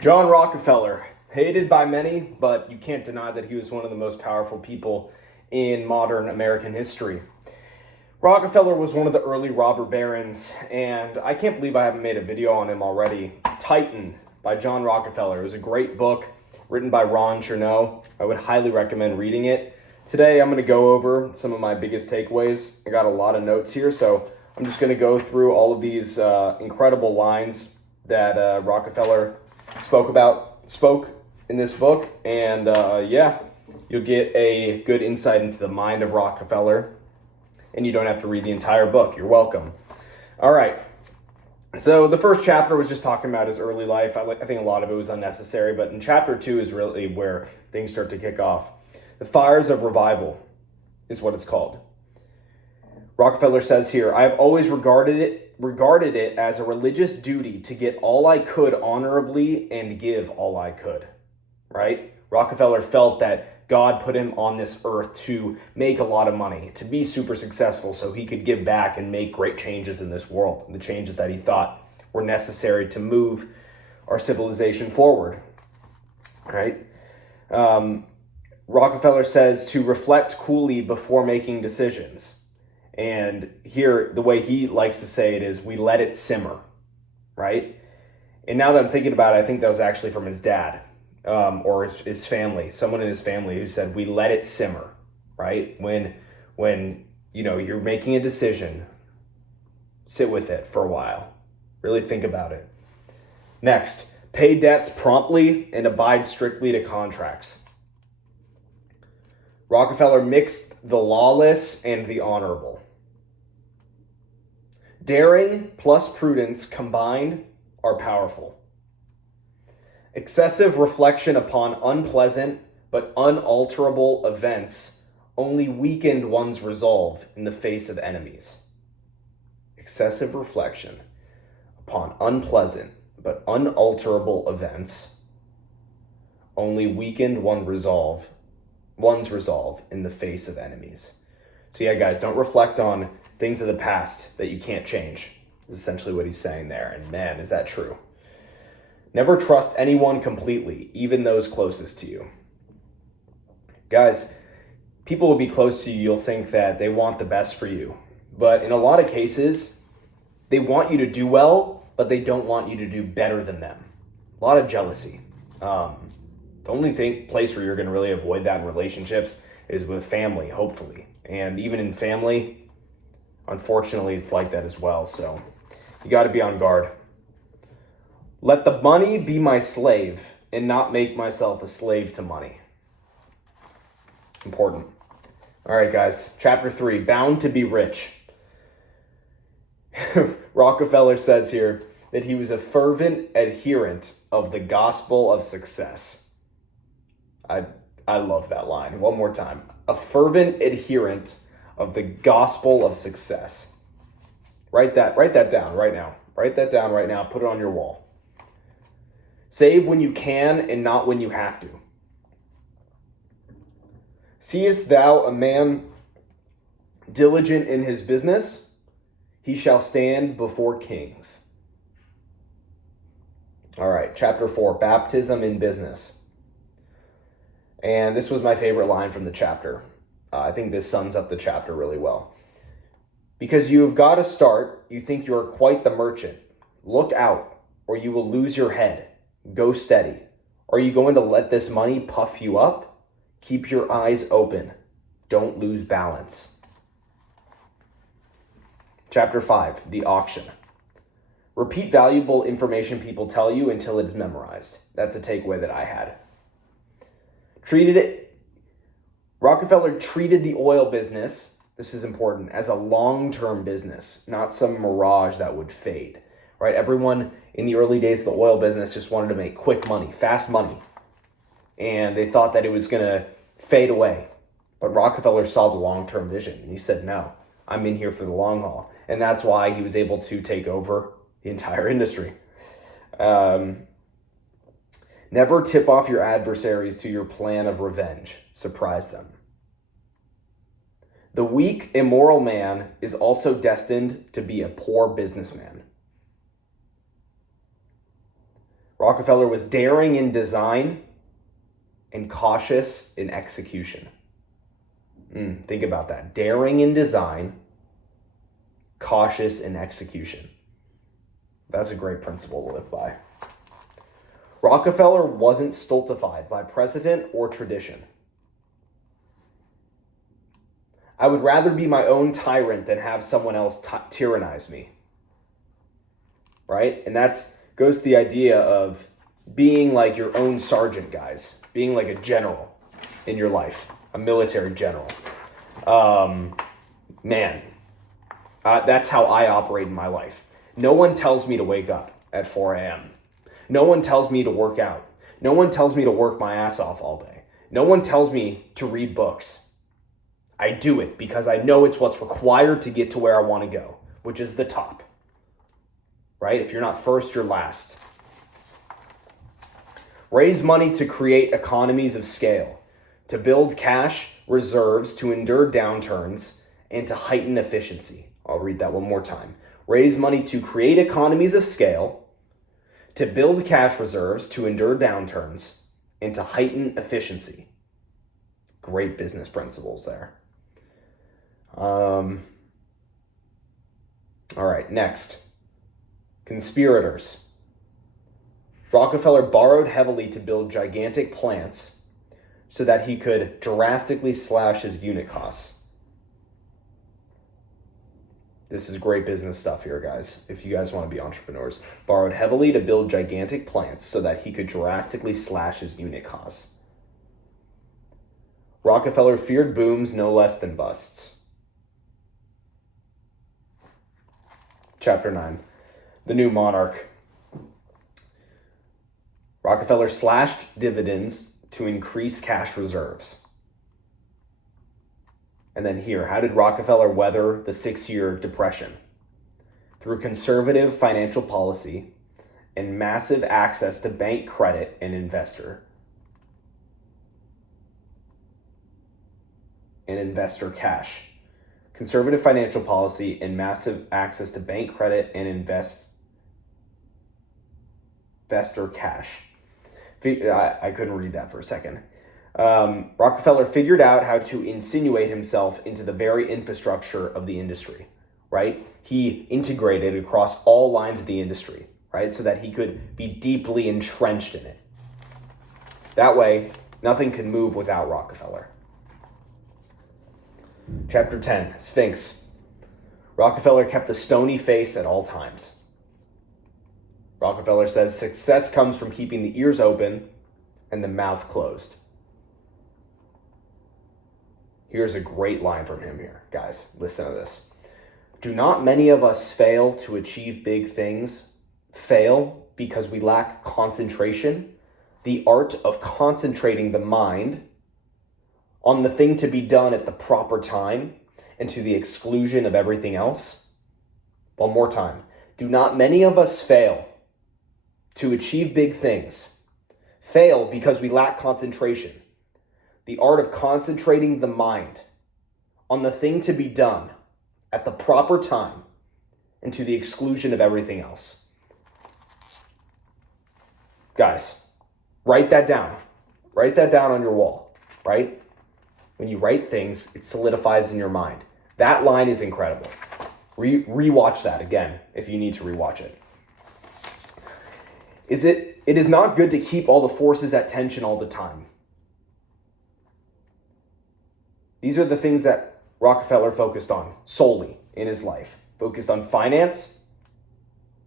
John Rockefeller, hated by many, but you can't deny that he was one of the most powerful people in modern American history. Rockefeller was one of the early robber barons, and I can't believe I haven't made a video on him already. Titan by John Rockefeller. It was a great book written by Ron Chernow. I would highly recommend reading it. Today I'm going to go over some of my biggest takeaways. I got a lot of notes here, so I'm just going to go through all of these incredible lines that Rockefeller spoke in this book, and you'll get a good insight into the mind of Rockefeller, and you don't have to read the entire book. You're welcome. All right. So the first chapter was just talking about his early life. I think a lot of it was unnecessary, but in chapter 2 is really where things start to kick off. The Fires of Revival is what it's called. Rockefeller says here, I have always regarded it as a religious duty to get all I could honorably and give all I could, right? Rockefeller felt that God put him on this earth to make a lot of money, to be super successful so he could give back and make great changes in this world, the changes that he thought were necessary to move our civilization forward, right? Rockefeller says to reflect coolly before making decisions. And here, the way he likes to say it is, we let it simmer, right? And now that I'm thinking about it, I think that was actually from his dad or his family, someone in his family who said, we let it simmer, right? When you're making a decision, sit with it for a while. Really think about it. Next, pay debts promptly and abide strictly to contracts. Rockefeller mixed the lawless and the honorable. Daring plus prudence combined are powerful. Excessive reflection upon unpleasant but unalterable events only weakened one's resolve in the face of enemies. Excessive reflection upon unpleasant but unalterable events only weakened one's resolve in the face of enemies. So yeah, guys, don't reflect on things of the past that you can't change, is essentially what he's saying there. And man, is that true. Never trust anyone completely, even those closest to you. Guys, people will be close to you, you'll think that they want the best for you. But in a lot of cases, they want you to do well, but they don't want you to do better than them. A lot of jealousy. The only place where you're going to really avoid that in relationships is with family, hopefully. And even in family, unfortunately, it's like that as well. So you got to be on guard. Let the money be my slave and not make myself a slave to money. Important. All right, guys. Chapter 3, bound to be rich. Rockefeller says here that he was a fervent adherent of the gospel of success. I love that line. One more time. A fervent adherent of the gospel of success. Write that down right now. Write that down right now. Put it on your wall. Save when you can and not when you have to. Seest thou a man diligent in his business? He shall stand before kings. All right, chapter 4, baptism in business. And this was my favorite line from the chapter. I think this sums up the chapter really well. Because you have got to start, you think you are quite the merchant. Look out, or you will lose your head. Go steady. Are you going to let this money puff you up? Keep your eyes open. Don't lose balance. Chapter 5, the auction. Repeat valuable information people tell you until it is memorized. That's a takeaway that I had. Rockefeller treated the oil business, this is important, as a long-term business, not some mirage that would fade, right? Everyone in the early days of the oil business just wanted to make quick money, fast money, and they thought that it was going to fade away. But Rockefeller saw the long-term vision, and he said, no, I'm in here for the long haul. And that's why he was able to take over the entire industry. Never tip off your adversaries to your plan of revenge. Surprise them. The weak, immoral man is also destined to be a poor businessman. Rockefeller was daring in design and cautious in execution. Think about that. Daring in design, cautious in execution. That's a great principle to live by. Rockefeller wasn't stultified by precedent or tradition. I would rather be my own tyrant than have someone else tyrannize me. Right? And that goes to the idea of being like your own sergeant, guys. Being like a general in your life. A military general. That's how I operate in my life. No one tells me to wake up at 4 a.m. No one tells me to work out. No one tells me to work my ass off all day. No one tells me to read books. I do it because I know it's what's required to get to where I want to go, which is the top. Right? If you're not first, you're last. Raise money to create economies of scale, to build cash reserves to endure downturns, and to heighten efficiency. I'll read that one more time. Raise money to create economies of scale, to build cash reserves to endure downturns, and to heighten efficiency. Great business principles there. All right, next. Conspirators. Rockefeller borrowed heavily to build gigantic plants so that he could drastically slash his unit costs. This is great business stuff here, guys, if you guys want to be entrepreneurs. Borrowed heavily to build gigantic plants so that he could drastically slash his unit costs. Rockefeller feared booms no less than busts. Chapter 9, The New Monarch. Rockefeller slashed dividends to increase cash reserves. And then here, how did Rockefeller weather the 6-year depression? Through conservative financial policy and massive access to bank credit and investor cash. Conservative financial policy and massive access to bank credit and investor cash. I couldn't read that for a second. Rockefeller figured out how to insinuate himself into the very infrastructure of the industry, right? He integrated across all lines of the industry, right? So that he could be deeply entrenched in it. That way, nothing could move without Rockefeller. Chapter 10, Sphinx. Rockefeller kept a stony face at all times. Rockefeller says success comes from keeping the ears open and the mouth closed. Here's a great line from him here, guys. Listen to this. Do not many of us fail to achieve big things? Fail because we lack concentration, the art of concentrating the mind on the thing to be done at the proper time and to the exclusion of everything else? One more time. Do not many of us fail to achieve big things? Fail because we lack concentration, the art of concentrating the mind on the thing to be done at the proper time and to the exclusion of everything else. Guys, write that down. Write that down on your wall, right? When you write things, it solidifies in your mind. That line is incredible. Rewatch that again if you need to rewatch it. It is not good to keep all the forces at tension all the time. These are the things that Rockefeller focused on solely in his life. Focused on finance,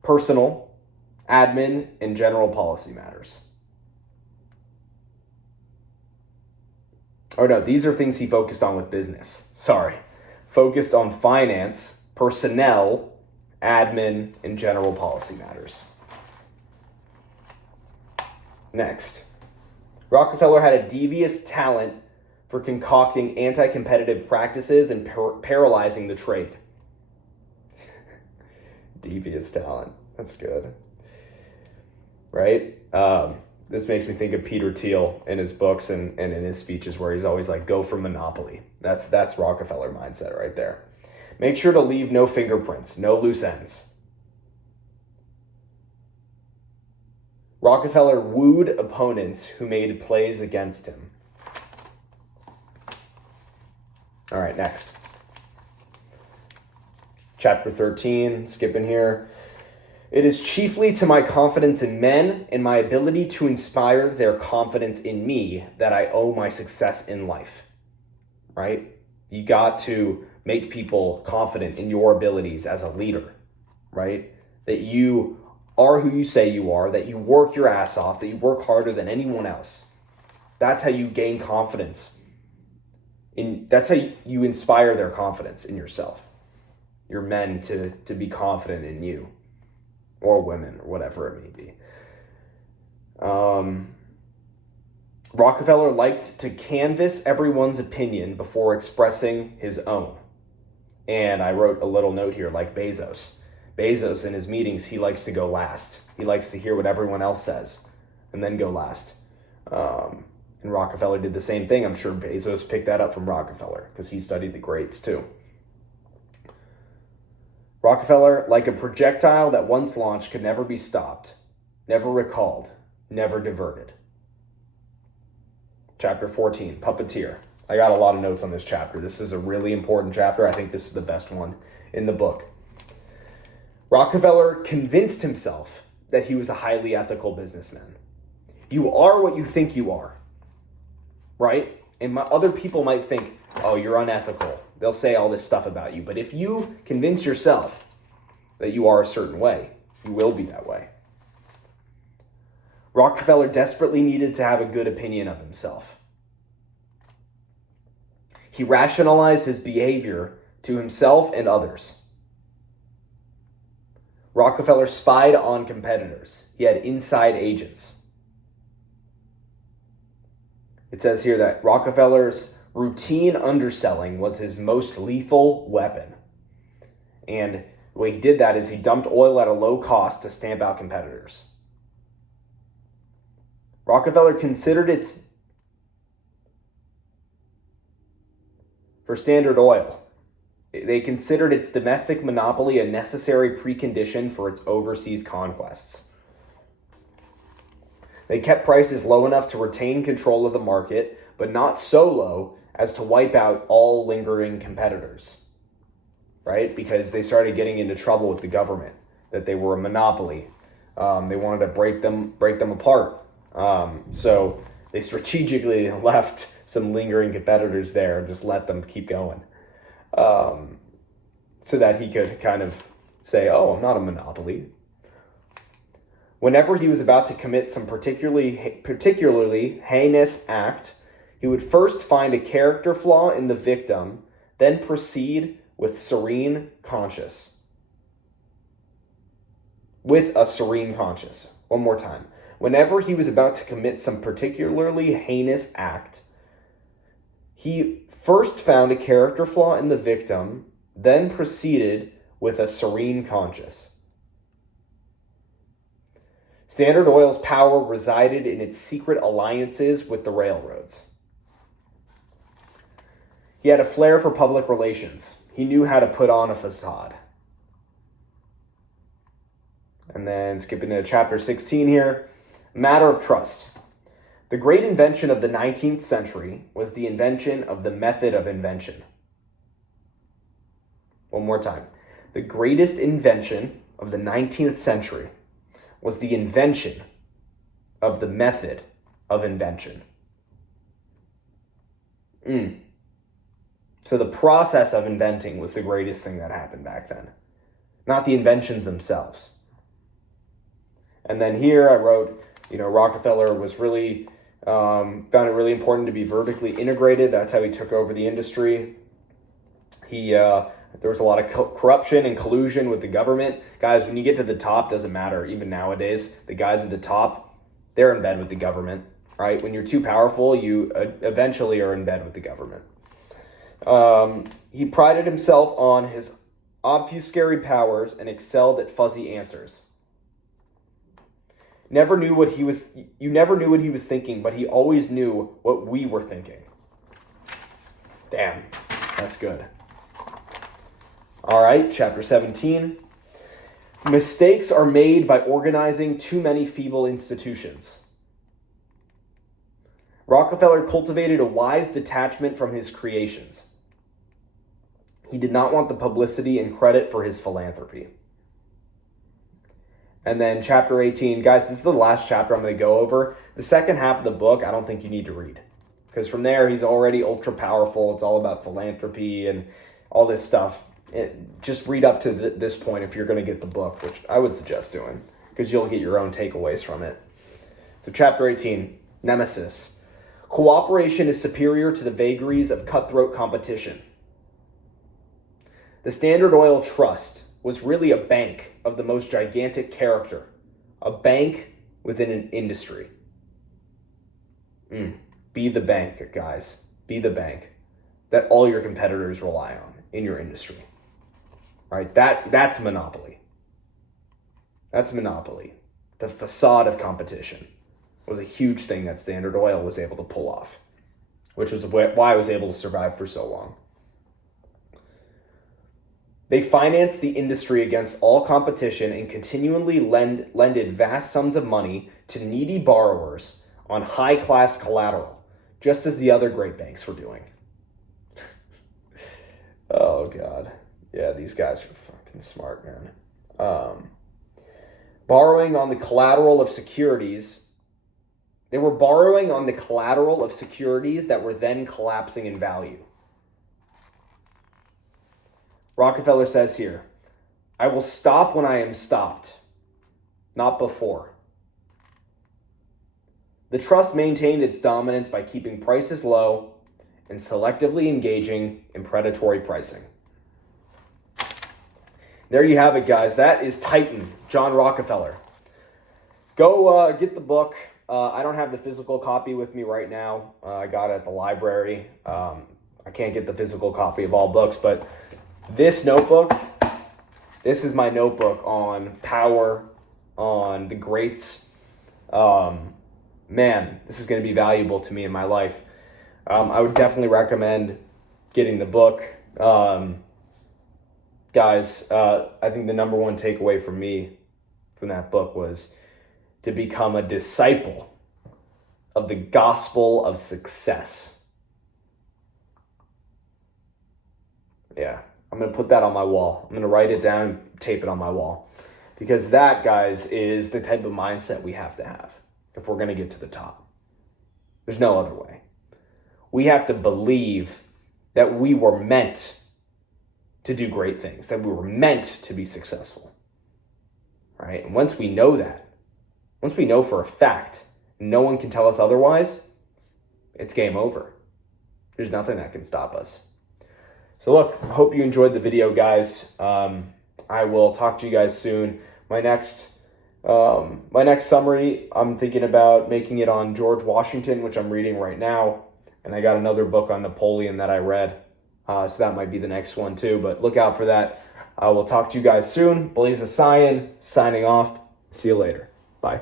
personal, admin, and general policy matters. Or no, these are things he focused on with business. Sorry. Focused on finance, personnel, admin, and general policy matters. Next. Rockefeller had a devious talent for concocting anti-competitive practices and paralyzing the trade. Devious talent. That's good. Right? This makes me think of Peter Thiel in his books and in his speeches where he's always like, go for monopoly. That's Rockefeller mindset right there. Make sure to leave no fingerprints, no loose ends. Rockefeller wooed opponents who made plays against him. All right, next. Chapter 13, skipping here. It is chiefly to my confidence in men and my ability to inspire their confidence in me that I owe my success in life, right? You got to make people confident in your abilities as a leader, right? That you are who you say you are, that you work your ass off, that you work harder than anyone else. That's how you gain confidence. That's how you inspire their confidence in yourself. Your men to be confident in you, or women, or whatever it may be. Rockefeller liked to canvass everyone's opinion before expressing his own. And I wrote a little note here, like Bezos. Bezos, in his meetings, he likes to go last. He likes to hear what everyone else says and then go last. And Rockefeller did the same thing. I'm sure Bezos picked that up from Rockefeller because he studied the greats too. Rockefeller, like a projectile that once launched, could never be stopped, never recalled, never diverted. Chapter 14, Puppeteer. I got a lot of notes on this chapter. This is a really important chapter. I think this is the best one in the book. Rockefeller convinced himself that he was a highly ethical businessman. You are what you think you are, right? And other people might think, oh, you're unethical. They'll say all this stuff about you. But if you convince yourself that you are a certain way, you will be that way. Rockefeller desperately needed to have a good opinion of himself. He rationalized his behavior to himself and others. Rockefeller spied on competitors. He had inside agents. It says here that Rockefeller's routine underselling was his most lethal weapon. And the way he did that is he dumped oil at a low cost to stamp out competitors. Rockefeller considered for Standard Oil, they considered its domestic monopoly a necessary precondition for its overseas conquests. They kept prices low enough to retain control of the market, but not so low as to wipe out all lingering competitors, right? Because they started getting into trouble with the government, that they were a monopoly. They wanted to break them apart. So they strategically left some lingering competitors there and just let them keep going. So that he could kind of say, oh, I'm not a monopoly. Whenever he was about to commit some particularly heinous act, he would first find a character flaw in the victim, then proceed with a serene conscience. One more time. Whenever he was about to commit some particularly heinous act, he first found a character flaw in the victim, then proceeded with a serene conscience. Standard Oil's power resided in its secret alliances with the railroads. He had a flair for public relations. He knew how to put on a facade. And then skipping to chapter 16 here, matter of trust. The great invention of the 19th century was the invention of the method of invention. One more time. The greatest invention of the 19th century was the invention of the method of invention. So the process of inventing was the greatest thing that happened back then, not the inventions themselves. And then here I wrote, Rockefeller was really, found it really important to be vertically integrated. That's how he took over the industry. There was a lot of corruption and collusion with the government. Guys, when you get to the top, doesn't matter. Even nowadays, the guys at the top, they're in bed with the government, right? When you're too powerful, you eventually are in bed with the government. He prided himself on his obfuscatory powers and excelled at fuzzy answers. You never knew what he was thinking, but he always knew what we were thinking. Damn, that's good. All right, chapter 17. Mistakes are made by organizing too many feeble institutions. Rockefeller cultivated a wise detachment from his creations. He did not want the publicity and credit for his philanthropy. And then chapter 18, guys, this is the last chapter I'm going to go over. The second half of the book, I don't think you need to read. Because from there, he's already ultra powerful. It's all about philanthropy and all this stuff. Just read up to this point if you're going to get the book, which I would suggest doing, because you'll get your own takeaways from it. So chapter 18, Nemesis. Cooperation is superior to the vagaries of cutthroat competition. The Standard Oil Trust was really a bank of the most gigantic character, a bank within an industry. Be the bank, guys. Be the bank that all your competitors rely on in your industry. All right, that's monopoly. That's monopoly. The facade of competition was a huge thing that Standard Oil was able to pull off, which was why it was able to survive for so long. They financed the industry against all competition and continually lended vast sums of money to needy borrowers on high-class collateral, just as the other great banks were doing. Oh, God. Yeah, these guys are fucking smart, man. Borrowing on the collateral of securities. They were borrowing on the collateral of securities that were then collapsing in value. Rockefeller says here, I will stop when I am stopped, not before. The trust maintained its dominance by keeping prices low and selectively engaging in predatory pricing. There you have it, guys. That is Titan, John Rockefeller. Go get the book. I don't have the physical copy with me right now. I got it at the library. I can't get the physical copy of all books, but this notebook, this is my notebook on power, on the greats. Man, this is going to be valuable to me in my life. I would definitely recommend getting the book. Guys, I think the number one takeaway for me from that book was to become a disciple of the gospel of success. Yeah. I'm going to put that on my wall. I'm going to write it down and tape it on my wall. Because that, guys, is the type of mindset we have to have if we're going to get to the top. There's no other way. We have to believe that we were meant to do great things, that we were meant to be successful. Right? And once we know that, once we know for a fact, no one can tell us otherwise, it's game over. There's nothing that can stop us. So look, I hope you enjoyed the video, guys. I will talk to you guys soon. My next summary, I'm thinking about making it on George Washington, which I'm reading right now. And I got another book on Napoleon that I read. So that might be the next one too, but look out for that. I will talk to you guys soon. Blaze of Cyan, signing off. See you later. Bye.